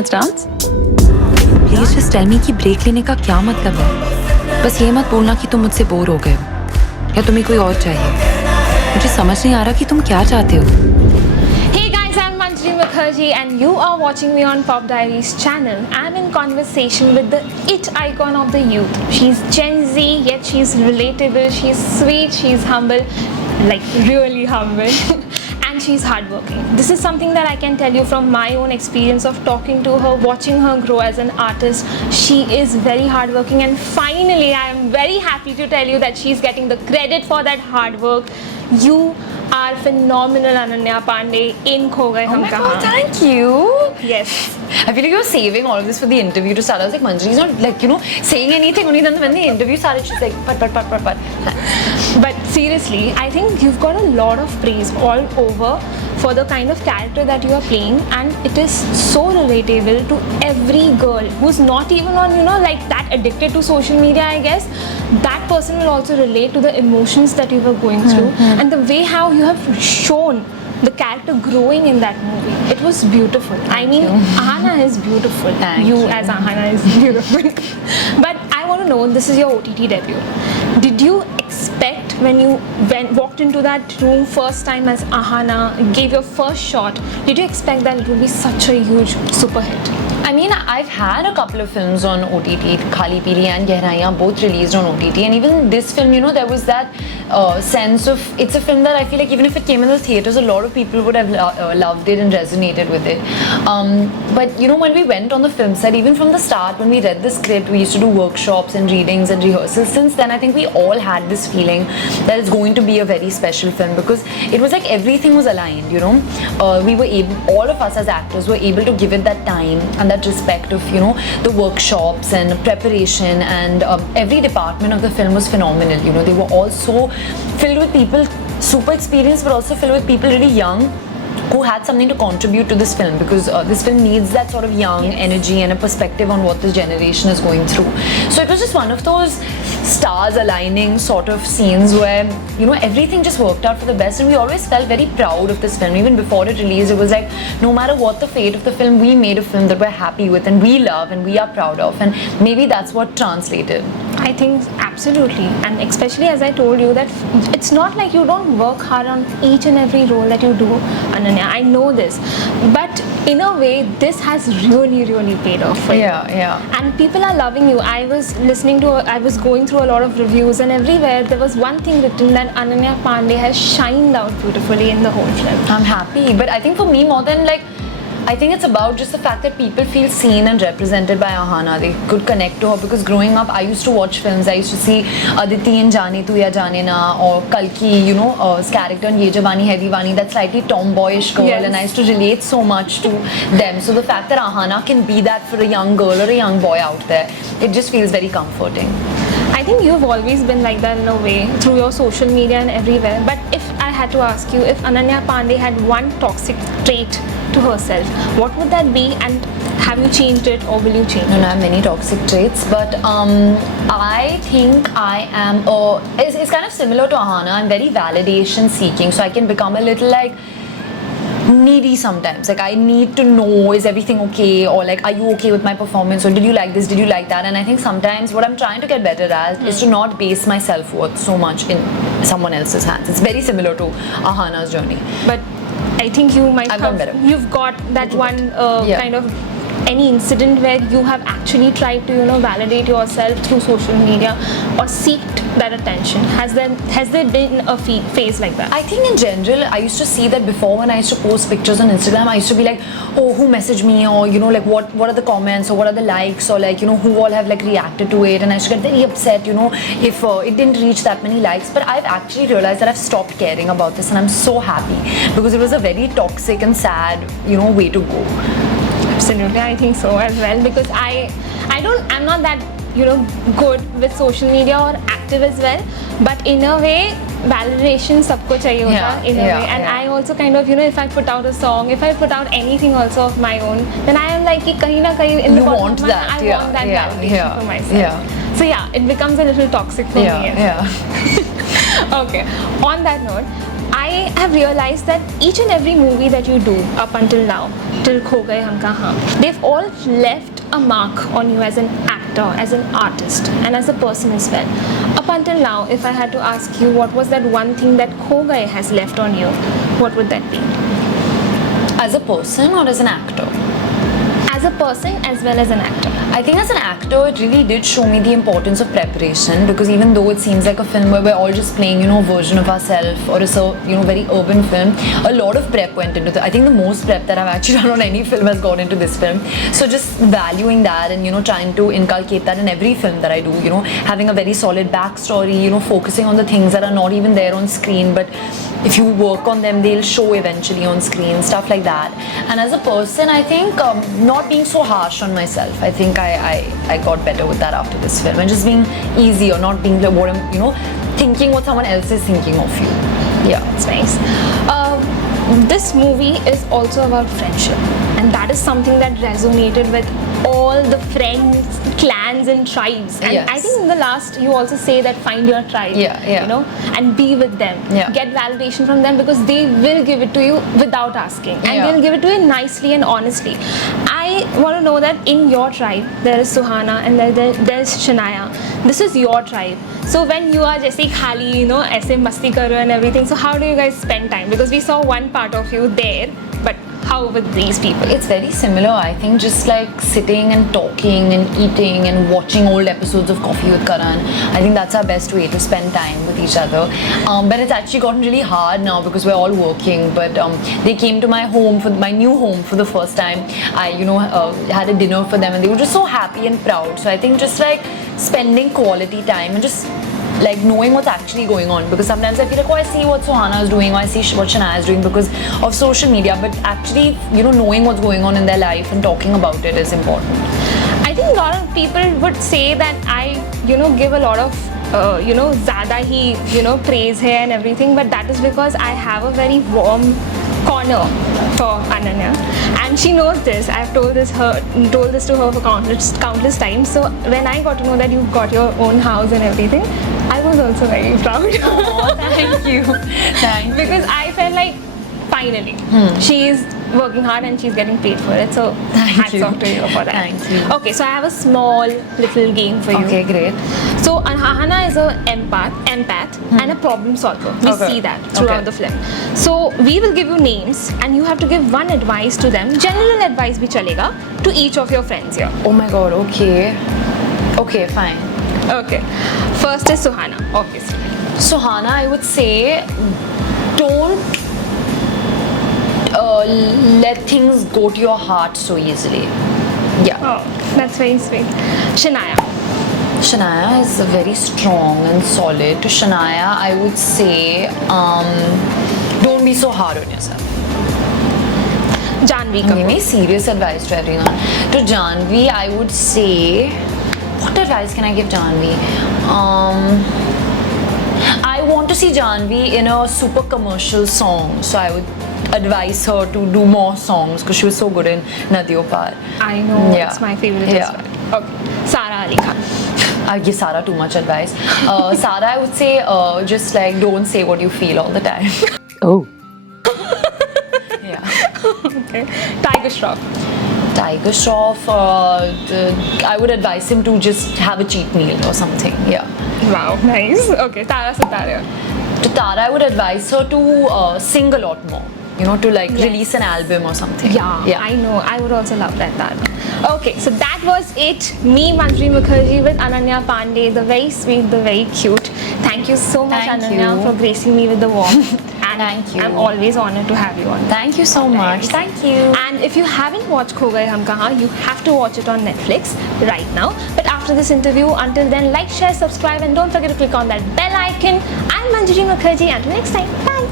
Let's dance. Please just tell me कि break लेने का क्या मतलब है. बस ये मत बोलना कि तुम मुझसे बोर हो गए हो या तुम्हें कोई और चाहिए. मुझे समझ नहीं आ रहा कि तुम क्या चाहते हो. And you are watching me on Pop Diaries channel. I'm in conversation with the it icon of the youth. She's Gen Z, yet she's relatable, she's sweet, she's humble, like really humble. And she's hardworking. This is something that I can tell you from my own experience of talking to her, watching her grow as an artist. She is very hardworking, and finally I am very happy to tell you that she's getting the credit for that hard work. You are phenomenal, Ananya Panday, in Kho Gaye Hum Kahaan. Thank you. Yes. I feel like you were saving all of this for the interview to start. I was like, Manjari's not like, saying anything. Only then when the interview started, she's like, pat. But seriously, I think you've got a lot of praise all over for the kind of character that you are playing, and it is so relatable to every girl who's not even on, like that addicted to social media, I guess. That person will also relate to the emotions that you were going through, and the way how you have shown the character growing in that movie. It was beautiful. I mean, Ahana is beautiful. Thank you. As Ahana is beautiful. But I want to know, this is your OTT debut. Did you expect when you walked into that room first time as Ahana, gave your first shot, did you expect that it would be such a huge super hit? I mean, I've had a couple of films on OTT, Khali Pili and Gehraiyan, both released on OTT, and even this film, there was that sense of, it's a film that I feel like even if it came in the theatres, a lot of people would have loved it and resonated with it. But when we went on the film set, even from the start, when we read the script, we used to do workshops and readings and rehearsals. Since then, I think we all had this feeling that it's going to be a very special film, because it was like everything was aligned, we were able, all of us as actors were able to give it that time and that respect of the workshops and preparation, and every department of the film was phenomenal. They were all so filled with people super experienced, but also filled with people really young who had something to contribute to this film, because this film needs that sort of young energy and a perspective on what this generation is going through. So it was just one of those stars aligning sort of scenes where everything just worked out for the best, and we always felt very proud of this film. Even before it released, it was like, no matter what the fate of the film, we made a film that we're happy with and we love and we are proud of, and maybe that's what translated. I think absolutely, and especially as I told you that it's not like you don't work hard on each and every role that you do, Ananya. I know this, but in a way, this has really, really paid off for you. Yeah. And people are loving you. I was going through a lot of reviews, and everywhere there was one thing written that Ananya Panday has shined out beautifully in the whole film. I'm happy, but I think for me, more than I think it's about just the fact that people feel seen and represented by Ahana. They could connect to her, because growing up, I used to watch films. I used to see Aditi in Jaane Tu Ya Jaane Na, or Kalki, his character in Ye Jawani Hai Deewani, that slightly tomboyish girl, and I used to relate so much to them. So the fact that Ahana can be that for a young girl or a young boy out there, it just feels very comforting. I think you've always been like that in a way, through your social media and everywhere. But if I had to ask you, if Ananya Panday had one toxic trait to herself, what would that be, and have you changed it, or will you change it? I have many toxic traits, but I think I am, it's kind of similar to Ahana. I'm very validation seeking, so I can become a little like needy sometimes. Like, I need to know, is everything okay, or like, are you okay with my performance, or did you like this, did you like that? And I think sometimes what I'm trying to get better at is to not base my self-worth so much in someone else's hands. It's very similar to Ahana's journey, but I think you might I've done better. You've got that one kind of any incident where you have actually tried to validate yourself through social media or seeked that attention. Has there been a phase like that? I think in general, I used to see that before. When I used to post pictures on Instagram, I used to be like, oh, who messaged me, or like what are the comments, or what are the likes, or like who all have like reacted to it, and I used to get very upset if it didn't reach that many likes. But I've actually realized that I've stopped caring about this, and I'm so happy, because it was a very toxic and sad way to go. Absolutely, I think so as well, because I'm not that good with social media or active as well, but in a way validation sabko chahiye hota in a way, and I also kind of if I put out a song, if I put out anything also of my own, then I am like kahin na kahin in the bottom of my mind, I want that validation for myself. So it becomes a little toxic for me. Okay, on that note, I have realized that each and every movie that you do up until now, till Kho Gaye Hum Kahaan, they've all left a mark on you as an actor, as an artist, and as a person as well. Up until now, if I had to ask you what was that one thing that Kho Gaye has left on you, what would that be? As a person or as an actor? As a person as well as an actor. I think as an actor, it really did show me the importance of preparation, because even though it seems like a film where we're all just playing, a version of ourselves, or it's a, very urban film, a lot of prep went into it. I think the most prep that I've actually done on any film has gone into this film. So just valuing that and, trying to inculcate that in every film that I do, having a very solid backstory, focusing on the things that are not even there on screen, but if you work on them, they'll show eventually on screen, stuff like that. And as a person, I think not being so harsh on myself. I think I got better with that after this film, and just being easy, or not being like what I'm, thinking what someone else is thinking of you. Yeah, it's nice. This movie is also about friendship, and that is something that resonated with all the friends, clans and tribes. And yes. I think in the last you also say that find your tribe, and be with them, get validation from them, because they will give it to you without asking, and they'll give it to you nicely and honestly. I want to know that in your tribe there is Suhana and there's Shania. This is your tribe. So when you are just khali, aise masti kar and everything, so how do you guys spend time? Because we saw one part of you there, but how with these people? It's very similar. I think just like sitting and talking and eating and watching old episodes of Coffee with Karan, I think that's our best way to spend time with each other. But it's actually gotten really hard now because we're all working. But they came to my home, for my new home, for the first time. I had a dinner for them, and they were just so happy and proud. So I think just like spending quality time and just like knowing what's actually going on, because sometimes I feel like, I see what Suhana is doing, or I see what Shania is doing because of social media, but actually knowing what's going on in their life and talking about it is important. I think a lot of people would say that I give a lot of zyada hi praise here and everything, but that is because I have a very warm corner for Ananya, and she knows this. I've told this to her for countless times. So when I got to know that you've got your own house and everything, I was also very proud. Oh, thank you. Thank you. Because I felt like finally she's working hard and she's getting paid for it. So hats off to you for that. Thank you. Okay, so I have a small little game for you. Okay, great. So Anhana is an empath and a problem solver. We see that throughout the film. So we will give you names and you have to give one advice to them. General advice bhi chalega to each of your friends here. Oh my god, okay. Okay, fine. Okay. First is Suhana, obviously. Suhana, I would say, don't let things go to your heart so easily. Yeah. Oh, that's very sweet. Shania. Shania is very strong and solid. To Shania, I would say, don't be so hard on yourself. Janhavi. Give me serious advice to everyone. To Janhavi, I would say, what advice can I give Janhavi? I want to see Janhavi in a super commercial song, so I would advise her to do more songs because she was so good in Nadiyon Paar. I know, it's my favorite as well. Okay. Sara Ali Khan. I give Sara too much advice. Sara, I would say, just like don't say what you feel all the time. Oh. Yeah. Okay. Tiger Shroff. Tiger Shroff, I would advise him to just have a cheat meal or something. Yeah. Wow, nice. Okay, Tara Sataria. To Tara, I would advise her to sing a lot more. To like release an album or something. Yeah, I know. I would also love that. Okay, so that was it. Me, Manjari Mukherjee with Ananya Panday, the very sweet, the very cute. Thank you so much, Thank Ananya, you. for gracing me with the warmth. And Thank you. I'm always honored to have you on. Thank you so much. Thank you. And if you haven't watched Kho Gaye Hum Kahaan, you have to watch it on Netflix right now. But after this interview, until then, like, share, subscribe, and don't forget to click on that bell icon. I'm Manjari Mukherjee. Until next time, bye.